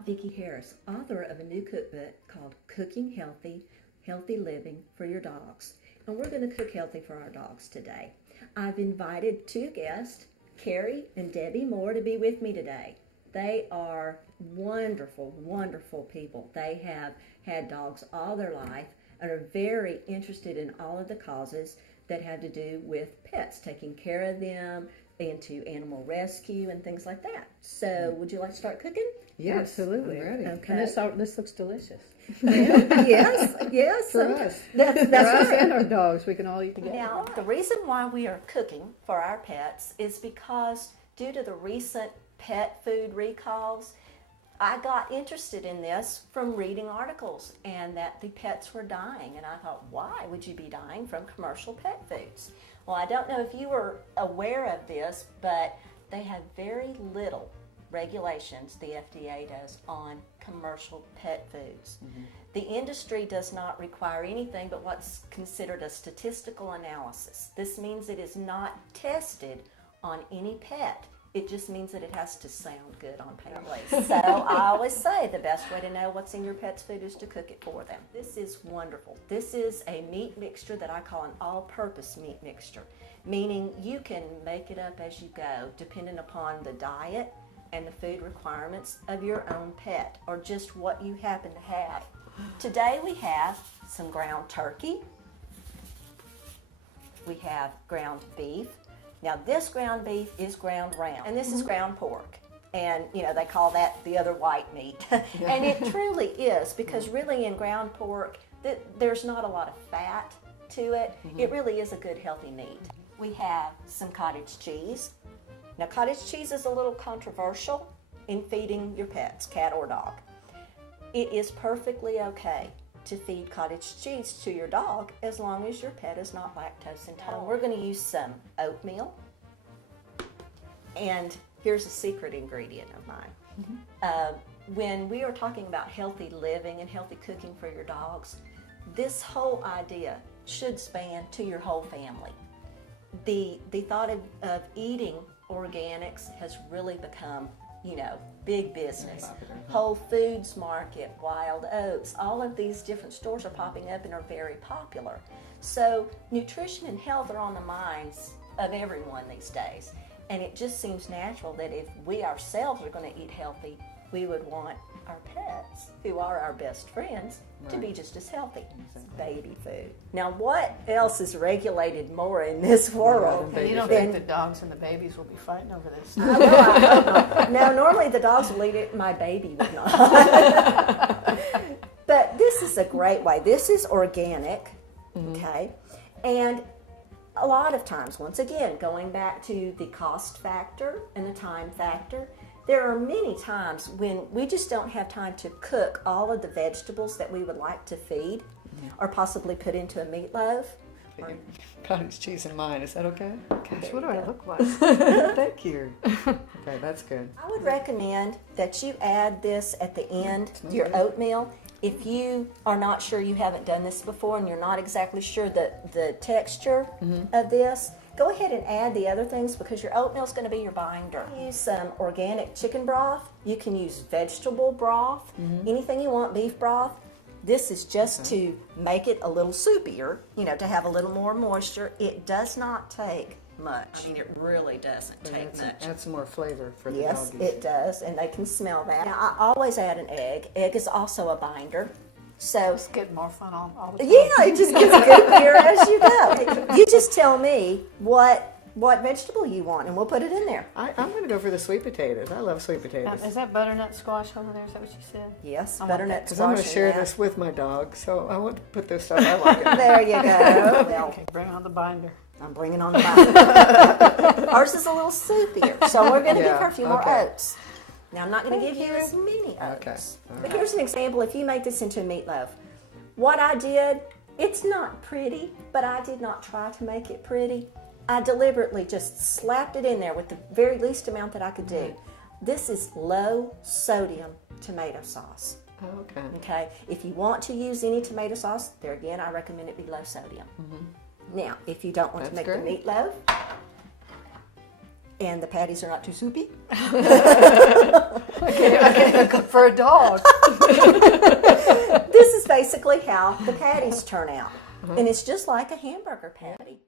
I'm Vickie Harris, author of a new cookbook called Cooking Healthy, Healthy Living for Your Dogs. And we're going to cook healthy for our dogs today. I've invited two guests, Carrie and Debbie Moore, to be with me today. They are wonderful, wonderful people. They have had dogs all their life and are very interested in all of the causes that have to do with pets, taking care of them, into animal rescue and things like that. So, would you like to start cooking? Yeah, absolutely. I'm ready. Okay. And this looks delicious. Yes. For us. That's For us right. and our dogs, we can all eat together. Now, the reason why we are cooking for our pets is because due to the recent pet food recalls, I got interested in this from reading articles and that the pets were dying. And I thought, why would you be dying from commercial pet foods? Well, I don't know if you were aware of this, but they have very little regulations, the FDA does, on commercial pet foods. Mm-hmm. The industry does not require anything but what's considered a statistical analysis. This means it is not tested on any pet. It just means that it has to sound good on paper. So I always say the best way to know what's in your pet's food is to cook it for them. This is wonderful. This is a meat mixture that I call an all-purpose meat mixture, meaning you can make it up as you go, depending upon the diet and the food requirements of your own pet, or just what you happen to have. Today we have some ground turkey. We have ground beef. Now this ground beef is ground round, and this is ground pork. And, you know, they call that the other white meat. And it truly is, because really in ground pork, there's not a lot of fat to it. It really is a good, healthy meat. We have some cottage cheese. Now, cottage cheese is a little controversial in feeding your pets, cat or dog. It is perfectly okay to feed cottage cheese to your dog as long as your pet is not lactose intolerant. We're going to use some oatmeal, and here's a secret ingredient of mine. When we are talking about healthy living and healthy cooking for your dogs, this whole idea should span to your whole family. The thought of eating organics has really become, you know, big business. Whole Foods Market, Wild Oats, all of these different stores are popping up and are very popular. So nutrition and health are on the minds of everyone these days. And it just seems natural that if we ourselves are going to eat healthy, we would want our pets, who are our best friends, to be just as healthy. Baby food. Now, what else is regulated more in this world? You don't think the dogs and the babies will be fighting over this? I hope not. No, normally the dogs will eat it, my baby would not. But this is a great way. This is organic, okay? And a lot of times, once again, going back to the cost factor and the time factor, there are many times when we just don't have time to cook all of the vegetables that we would like to feed or possibly put into a meatloaf. Cottage cheese in mine, is that okay? Gosh, what do I look like? Thank you. Okay, that's good. I would recommend that you add this at the end, your oatmeal. If you are not sure, you haven't done this before, and you're not exactly sure the texture of this, go ahead and add the other things, because your oatmeal is going to be your binder. Use some organic chicken broth. You can use vegetable broth, anything you want, beef broth. This is just to make it a little soupier, you know, to have a little more moisture. It does not take much. I mean, it really doesn't take much. Add some more flavor for the Yes, doggies. it does, and they can smell that. Now, I always add an egg. Egg is also a binder. So It's getting more fun all the time. yeah, it just gets goofier as you go. You just tell me what vegetable you want, and we'll put it in there. I'm going to go for the sweet potatoes. I love sweet potatoes. Is that butternut squash over there? Is that what you said? Yes, I want butternut Because I'm going to squash. share in that. this with my dog, so I want to put this stuff I like. There you go. Well, Okay, bring on the binder. I'm bringing on the binder. Ours is a little soupier, so we're going to give her a few more okay. oats. Now, I'm not going to give you as many oats. Okay, all But here's an example. If you make this into a meatloaf, what I did, it's not pretty, but I did not try to make it pretty. I deliberately just slapped it in there with the very least amount that I could do. This is low sodium tomato sauce. Okay. Okay, if you want to use any tomato sauce, there again, I recommend it be low sodium. Now, if you don't want to That's make great. the meatloaf, and the patties are not too soupy. I can't cook for a dog. This is basically how the patties turn out. And it's just like a hamburger patty.